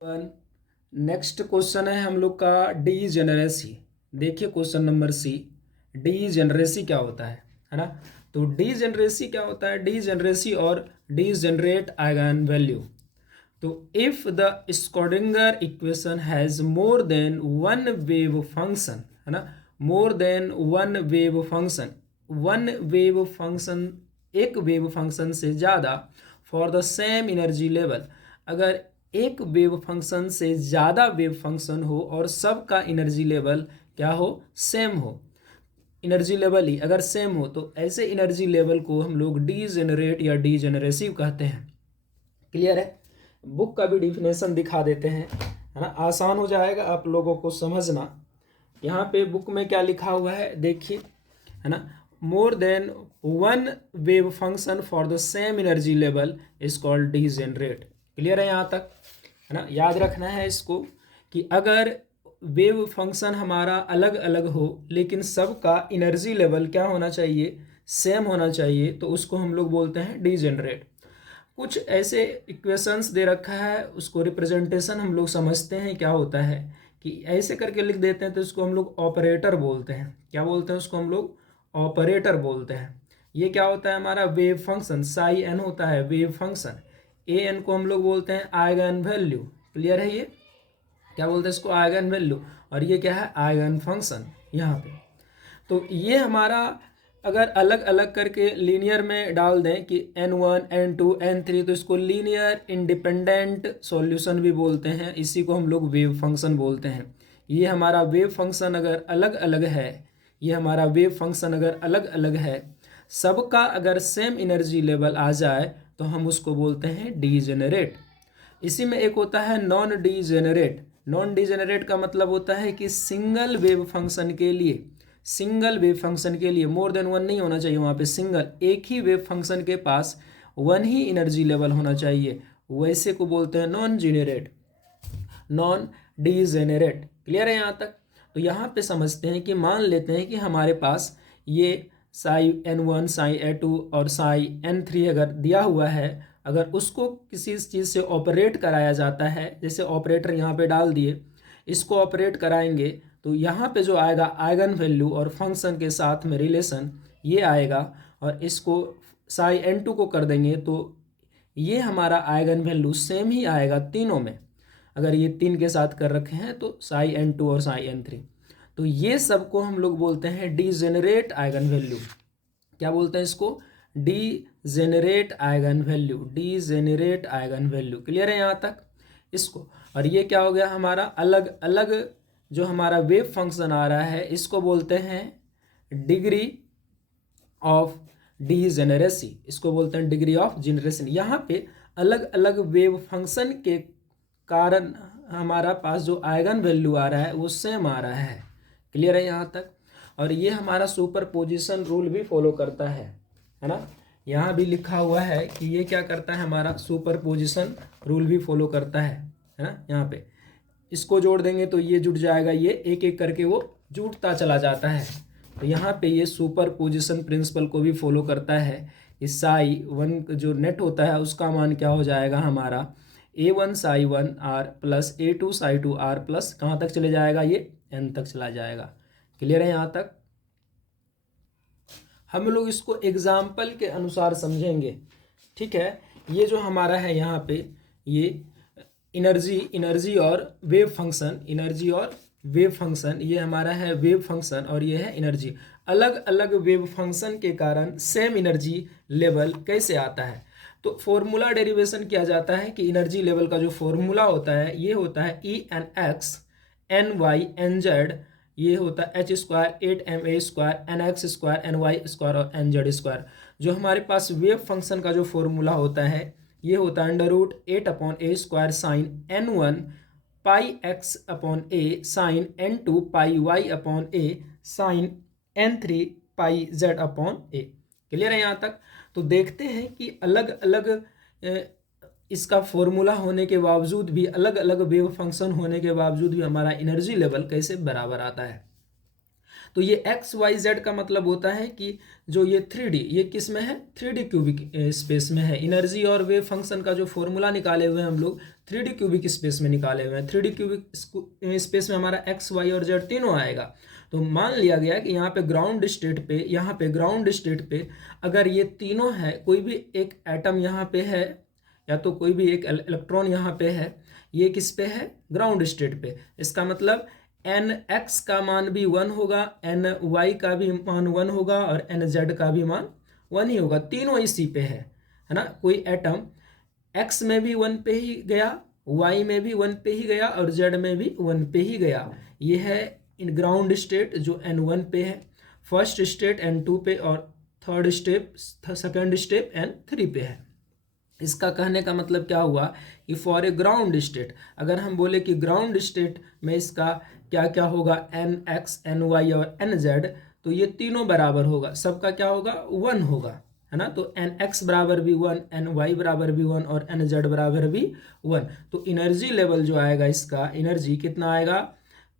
Next question है हम लोग का डीजेनरेसी। देखिए क्वेश्चन नंबर सी, डीजेनरेसी क्या होता है ना। तो डीजेनरेसी क्या होता है, डीजेनरेसी और डीजेनरेट आइगन वैल्यू। तो if the Schrödinger equation has more than one wave function, है ना, more than one wave function, one wave function, एक वेव फंक्शन से ज़्यादा for the same energy level, अगर एक वेव फंक्शन से ज़्यादा वेव फंक्शन हो और सबका एनर्जी लेवल क्या हो, सेम हो, एनर्जी लेवल ही अगर सेम हो, तो ऐसे एनर्जी लेवल को हम लोग डीजेनरेट या डीजेनरेसिव कहते हैं। क्लियर है। बुक का भी डिफिनेशन दिखा देते हैं, है ना, आसान हो जाएगा आप लोगों को समझना। यहाँ पे बुक में क्या लिखा हुआ है देखिए, है ना, more than one wave function for the same energy level is called degenerate. Clear है यहाँ तक, है ना। याद रखना है इसको कि अगर वेव फंक्शन हमारा अलग अलग हो लेकिन सबका एनर्जी लेवल क्या होना चाहिए, सेम होना चाहिए, तो उसको हम लोग बोलते हैं डीजेनरेट। कुछ ऐसे इक्वेशंस दे रखा है, उसको रिप्रेजेंटेशन हम लोग समझते हैं क्या होता है कि ऐसे करके लिख देते हैं, तो उसको हम लोग ऑपरेटर बोलते हैं। क्या बोलते हैं उसको हम लोग, ऑपरेटर बोलते हैं। ये क्या होता है, हमारा वेव फंक्शन साई एन होता है वेव फंक्शन, ए एन को हम लोग बोलते हैं आइगन वैल्यू। क्लियर है। ये क्या बोलते हैं इसको, आइगन वैल्यू, और ये क्या है, आइगन फंक्शन यहाँ पे। तो ये हमारा अगर अलग अलग करके लीनियर में डाल दें कि n1 n2 n3, तो इसको लीनियर इंडिपेंडेंट सॉल्यूशन भी बोलते हैं, इसी को हम लोग वेव फंक्शन बोलते हैं। ये हमारा वेव फंक्शन अगर अलग अलग है, ये हमारा वेव फंक्शन अगर अलग अलग है, सबका अगर सेम एनर्जी लेवल आ जाए, तो हम उसको बोलते हैं डीजेनरेट। इसी में एक होता है नॉन डीजेनरेट। नॉन डीजेनरेट का मतलब होता है कि सिंगल वेव फंक्शन के लिए, सिंगल वेव फंक्शन के लिए मोर देन वन नहीं होना चाहिए, वहाँ पे सिंगल, एक ही वेव फंक्शन के पास वन ही एनर्जी लेवल होना चाहिए, वैसे को बोलते हैं non generate, non degenerate. Clear है यहाँ तक। तो यहाँ पे समझते हैं कि मान लेते हैं कि हमारे पास ये साई n1 साई n2 और साई n3 अगर दिया हुआ है, अगर उसको किसी चीज़ से ऑपरेट कराया जाता है, जैसे ऑपरेटर यहाँ पे डाल दिए, इसको ऑपरेट कराएंगे, तो यहाँ पे जो आएगा आइगन वैल्यू और फंक्शन के साथ में रिलेशन ये आएगा, और इसको साई n2 को कर देंगे तो ये हमारा आइगन वैल्यू सेम ही आएगा तीनों में। अगर ये 3 के साथ कर रखे हैं तो साई n2 और साई n3, तो ये सब को हम लोग बोलते हैं डीजेनरेट आइगन वैल्यू। क्या बोलते हैं इसको, degenerate eigen value, degenerate eigen value. Clear है यहाँ तक इसको। और ये क्या हो गया हमारा, अलग अलग जो हमारा वेव फंक्शन आ रहा है, इसको बोलते हैं डिग्री ऑफ डीजेनरेसी, इसको बोलते हैं डिग्री ऑफ जेनरेशन। यहाँ पे अलग अलग वेव फंक्शन के कारण हमारा पास जो आइगन वैल्यू आ रहा है वो सेम आ रहा है। क्लियर है यहाँ तक। और ये हमारा सुपरपोजिशन रूल भी फॉलो करता है ना। यहाँ भी लिखा हुआ है कि ये क्या करता है, हमारा सुपरपोजिशन रूल भी फॉलो करता है ना। यहाँ पे इसको जोड़ देंगे तो ये जुड़ जाएगा, ये एक एक करके वो जुड़ता चला जाता है। तो यहाँ पे ये सुपरपोजिशन प्रिंसिपल को भी फॉलो करता है। इस साई वन जो नेट होता है उसका मान क्या हो जाएगा हमारा, a1 psi one R plus a2 psi two R plus कहाँ तक चले जाएगा, ये n तक चला जाएगा। क्लियर है यहाँ तक। हम लोग इसको एग्जाम्पल के अनुसार समझेंगे, ठीक है। ये जो हमारा है यहाँ पे, ये एनर्जी और वेव फंक्शन, एनर्जी और वेव फंक्शन, ये हमारा है वेव फंक्शन और ये है एनर्जी। अलग अलग वेव फंक्शन के कारण सेम एनर्जी लेवल कैसे आता है, तो फॉर्मूला डेरिवेशन किया जाता है कि एनर्जी लेवल का जो फॉर्मूला होता है ये होता है E(n(x) Ny(nz), ये होता है h² 8ma² nx² ny² और nz²। जो हमारे पास वेव फंक्शन का जो फॉर्मूला होता है ये होता है √8/a² sign n1 πx/a sign n2 πy/a sign n3 πz/a। Clear है यहाँ तक। तो देखते हैं कि अलग अलग इसका फॉर्मूला होने के बावजूद भी, अलग अलग वेव फंक्शन होने के बावजूद भी हमारा एनर्जी लेवल कैसे बराबर आता है। तो ये एक्स वाई जेड का मतलब होता है कि जो ये 3D, ये किस में है, 3D क्यूबिक स्पेस में है। एनर्जी और वेव फंक्शन का जो फॉर्मूला निकाले हुए हैं हम लोग 3D क्यूबिक स्पेस में निकाले हुए हैं। 3D क्यूबिक स्पेस में हमारा एक्स वाई और जेड तीनों आएगा। तो मान लिया गया कि यहाँ पे ग्राउंड स्टेट पे, यहाँ पे ग्राउंड स्टेट पे अगर ये तीनों है, कोई भी एक एटम यहाँ पे है या तो कोई भी एक इलेक्ट्रॉन यहाँ पे है, ये किस पे है, ग्राउंड स्टेट पे। इसका मतलब एन एक्स का मान भी 1 होगा, एन वाई का भी मान 1 होगा और एन जेड का भी मान 1 ही होगा। तीनों इसी पे है ना। कोई एटम एक्स में भी 1 पे ही गया, वाई में भी 1 पे ही गया और जेड में भी 1 पे ही गया। ये है इन ग्राउंड स्टेट जो N1 पे है, फर्स्ट स्टेट N2 पे और third step second step N3 पे है। इसका कहने का मतलब क्या हुआ कि फॉर ए ग्राउंड स्टेट, अगर हम बोले कि ग्राउंड स्टेट में इसका क्या क्या होगा, Nx Ny और Nz, तो ये तीनों बराबर होगा, सबका क्या होगा, 1 होगा, है ना। तो Nx बराबर भी 1, Ny बराबर भी 1 और Nz बराबर भी 1। तो एनर्जी लेवल जो आएगा, इसका एनर्जी कितना आएगा,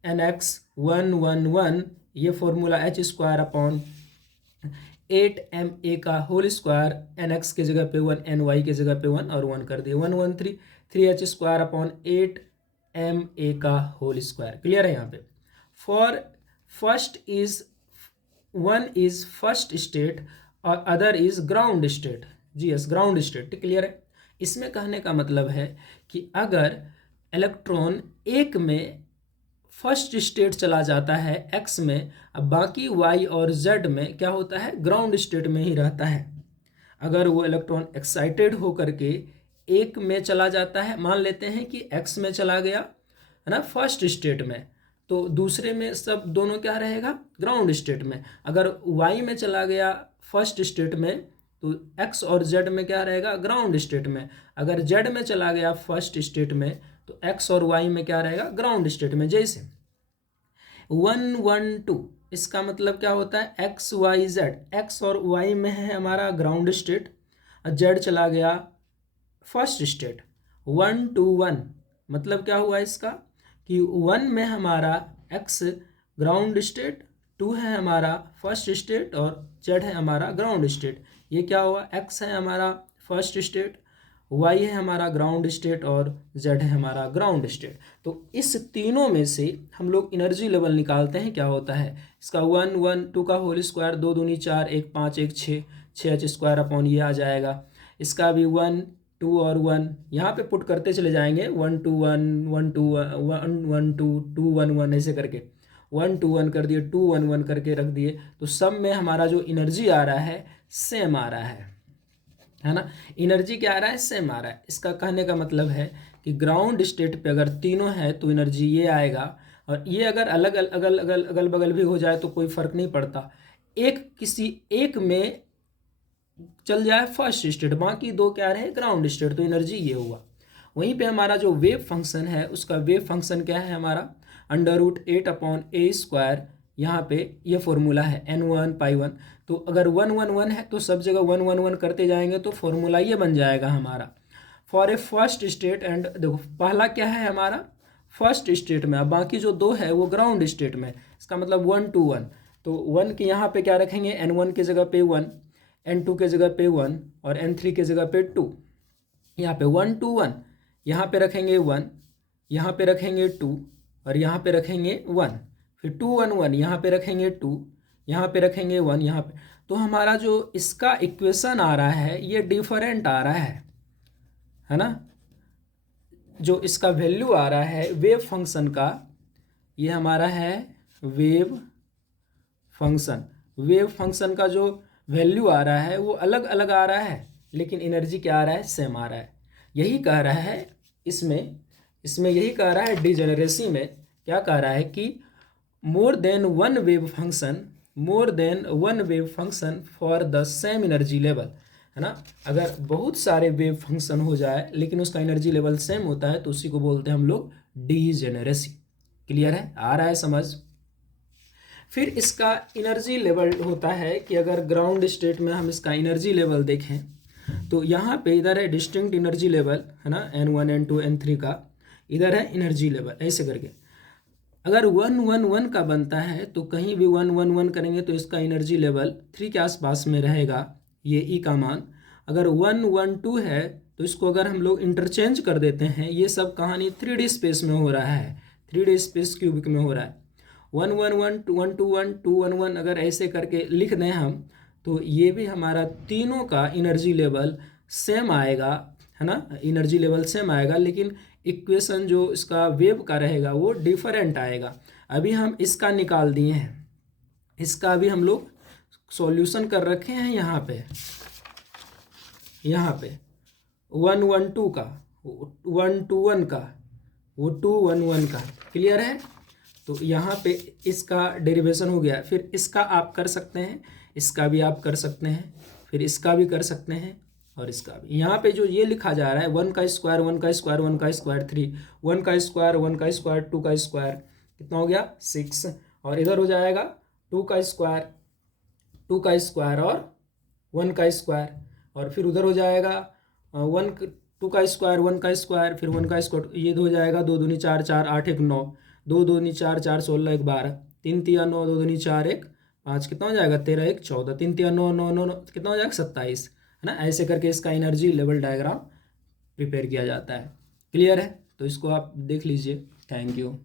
Nx 1 1 1, ये फॉर्मूला h² अपॉन 8ma का होल स्क्वायर, Nx के जगह पे 1, Ny के जगह पे 1 और 1 कर दिए, 1 1 3, 3h² अपॉन 8ma का होल स्क्वायर। क्लियर है यहाँ पे। For first is 1 is first state और अदर इज ग्राउंड स्टेट। जी यस, ग्राउंड स्टेट। क्लियर है। इसमें कहने का मतलब है कि अगर इलेक्ट्रॉन एक में फर्स्ट स्टेट चला जाता है एक्स में, अब बाकी वाई और जेड में क्या होता है, ग्राउंड स्टेट में ही रहता है। अगर वो इलेक्ट्रॉन एक्साइटेड होकर के एक में चला जाता है, मान लेते हैं कि एक्स में चला गया, है ना, फर्स्ट स्टेट में, तो दूसरे में सब दोनों क्या रहेगा, ग्राउंड स्टेट में। अगर वाई में चला गया फर्स्ट स्टेट में, तो एक्स और जेड में क्या रहेगा, ग्राउंड स्टेट में। अगर जेड में चला गया फर्स्ट स्टेट में, तो एक्स और वाई में क्या रहेगा, ग्राउंड स्टेट में। जैसे 1 1 2, इसका मतलब क्या होता है, एक्स वाई जेड, एक्स और वाई में है हमारा ग्राउंड स्टेट, जेड चला गया फर्स्ट स्टेट। 1 2 1 मतलब क्या हुआ इसका कि 1 में हमारा एक्स ग्राउंड स्टेट, 2 है हमारा फर्स्ट स्टेट और जेड है हमारा ग्राउंड स्टेट। ये क्या हुआ, एक्स है हमारा फर्स्ट स्टेट, वाई है हमारा ग्राउंड स्टेट और जेड है हमारा ग्राउंड स्टेट। तो इस तीनों में से हम लोग एनर्जी लेवल निकालते हैं, क्या होता है इसका 1 1 2 का होल स्क्वायर, 2 दूनी 4, 1 5 1 6, 6h² अपॉन ये आ जाएगा। इसका भी 1 2 और 1 यहाँ पे पुट करते चले जाएंगे, 1 2 1 1 2 1 1 2 2 1 1 ऐसे करके 1 2 1 कर दिए, 2 1 1 करके रख दिए। तो सब में हमारा जो एनर्जी आ रहा है सेम आ रहा है ना। एनर्जी क्या आ रहा है, सेम आ रहा है। इसका कहने का मतलब है कि ग्राउंड स्टेट पे अगर तीनों है तो एनर्जी ये आएगा, और ये अगर अगल बगल भी हो जाए तो कोई फर्क नहीं पड़ता। एक किसी एक में चल जाए फर्स्ट स्टेट, बाकी दो क्या रहे, ग्राउंड स्टेट, तो एनर्जी ये हुआ। वहीं पे हमारा जो वेव फंक्शन है, उसका वेव फंक्शन क्या है हमारा, √8 अपॉन a²। यहाँ पे ये फॉर्मूला है n1 π1। तो अगर 1 1 1 है तो सब जगह 1 1 1 करते जाएंगे तो फॉर्मूला ये बन जाएगा हमारा for a first state. And देखो पहला क्या है हमारा फर्स्ट स्टेट में, अब बाकी जो दो है वो ग्राउंड स्टेट में। इसका मतलब 1 2 1, तो 1 के यहाँ पे क्या रखेंगे, n1 के जगह पे 1, n2 के जगह पे 1 और n3 के जगह पे 2। यहाँ पे 1 2 1, यहाँ पे रखेंगे 1, यहाँ पे रखेंगे 2 और यहाँ पे रखेंगे 1, फिर 2 1 1, यहाँ पे रखेंगे 2, यहाँ पे रखेंगे 1, यहाँ पे। तो हमारा जो इसका इक्वेशन आ रहा है ये डिफरेंट आ रहा है ना। जो इसका वैल्यू आ रहा है वेव फंक्शन का, ये हमारा है वेव फंक्शन। वेव फंक्शन का जो वैल्यू आ रहा है वो अलग अलग आ रहा है, लेकिन एनर्जी क्या आ रहा है, सेम आ रहा है। यही कह रहा है इसमें यही कह रहा है डिजेनरेसी में, क्या कह रहा है कि more than one wave function for the same energy level, है ना। अगर बहुत सारे वेव फंक्शन हो जाए लेकिन उसका एनर्जी लेवल सेम होता है तो उसी को बोलते हैं हम लोग डिजेनरेसी। क्लियर है, आ रहा है समझ। फिर इसका एनर्जी लेवल होता है कि अगर ग्राउंड स्टेट में हम इसका एनर्जी लेवल देखें तो यहाँ पे इधर है डिस्टिंक्ट एनर्जी लेवल, है ना, n1 n2 n3 का, इधर है एनर्जी लेवल, ऐसे करके। अगर 111 का बनता है तो कहीं भी 111 करेंगे तो इसका एनर्जी लेवल 3 के आसपास में रहेगा, ये ई का मान। अगर 112 है तो इसको अगर हम लोग इंटरचेंज कर देते हैं, ये सब कहानी 3D स्पेस में हो रहा है, 3D स्पेस क्यूबिक में हो रहा है। 111 121 211 अगर ऐसे करके लिख दें हम, तो ये भी हमारा तीनों का एनर्जी लेवल सेम आएगा, है ना, एनर्जी लेवल सेम आएगा, लेकिन इक्वेशन जो इसका वेव का रहेगा वो डिफरेंट आएगा। अभी हम इसका निकाल दिए हैं, इसका अभी हम लोग सॉल्यूशन कर रखे हैं यहाँ पे 112 का, 121 का, वो 211 का, क्लियर है। तो यहाँ पे इसका डेरिवेशन हो गया, फिर इसका आप कर सकते हैं, इसका भी आप कर सकते हैं, फिर इसका भी कर सकते हैं, और इसका भी। यहाँ पे जो ये लिखा जा रहा है 1 का स्क्वायर 1 का स्क्वायर 1 का स्क्वायर 3, 1 का स्क्वायर 1 का स्क्वायर 2 का स्क्वायर, कितना हो गया 6, और इधर हो जाएगा 2 का स्क्वायर 2 का स्क्वायर और 1 का स्क्वायर, और फिर उधर हो जाएगा 2 का स्क्वायर 1 का स्क्वायर फिर 1 का स्क्वायर, ये हो जाएगा 2 दूनी 4 4 8 1 9, 2 दूनी 4 4 16 1 12, 3 तिया 9 2 दूनी 4 1 5, कितना हो जाएगा 13 1 14, 3 तिया 9 9 9 कितना हो जाएगा 27, है ना। ऐसे करके इसका एनर्जी लेवल डायग्राम प्रिपेयर किया जाता है। क्लियर है, तो इसको आप देख लीजिए। Thank you.